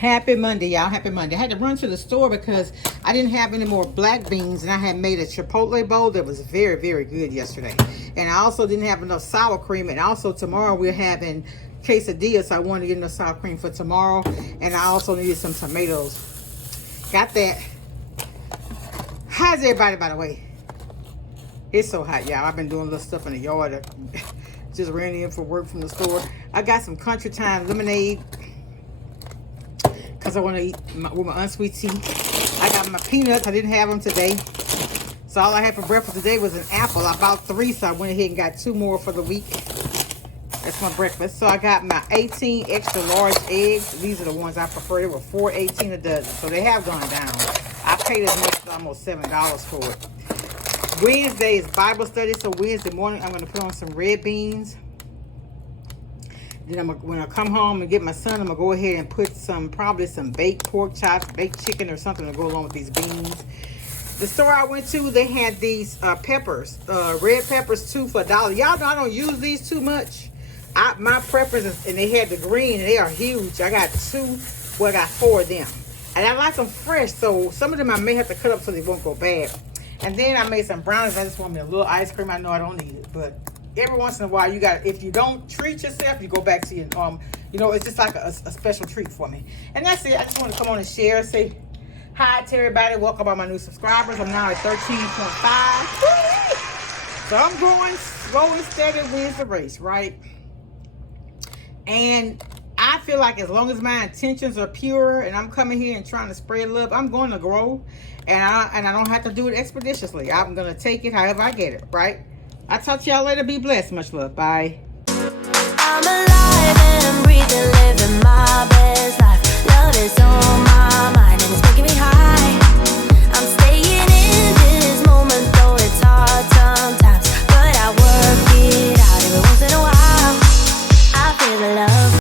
Happy Monday, y'all. Happy Monday. I had to run to the store because I didn't have any more black beans, and I had made a chipotle bowl that was very, very good yesterday. And I also didn't have enough sour cream, and also tomorrow we're having quesadillas, so I wanted to get enough sour cream for tomorrow. And I also needed some tomatoes. Got that. How's everybody, by the way? It's so hot, y'all. I've been doing a little stuff in the yard. Just ran in for work from the store. I got some Country Time lemonade because I want to eat with my unsweet tea. I got my peanuts. I didn't have them today. So all I had for breakfast today was an apple. I bought 3, so I went ahead and got 2 more for the week. That's my breakfast. So I got my 18 extra large eggs. These are the ones I prefer. They were $4.18 a dozen. So they have gone down. I paid as much as almost $7 for it. Wednesday is Bible study. So Wednesday morning, I'm going to put on some red beans. Then when I come home and get my son, I'm going to go ahead and put probably some baked pork chops, baked chicken or something to go along with these beans. The store I went to, they had these peppers, red peppers, 2 for $1. Y'all know I don't use these too much. My preference is, and they had the green, and they are huge. I got 2, well, I got 4 of them. And I like them fresh, so some of them I may have to cut up so they won't go bad. And then I made some brownies. I just want me a little ice cream. I know I don't need it, but every once in a while, if you don't treat yourself, you go back to your, it's just like a special treat for me. And that's it. I just want to come on and share, say hi to everybody. Welcome all my new subscribers. I'm now at 13.5. So I'm growing slow and steady wins the race, right? And I feel like as long as my intentions are pure and I'm coming here and trying to spread love, I'm going to grow. And I don't have to do it expeditiously. I'm going to take it however I get it, right? I'll talk to y'all later. Be blessed. Much love. Bye. I'm alive and I'm breathing, living my best.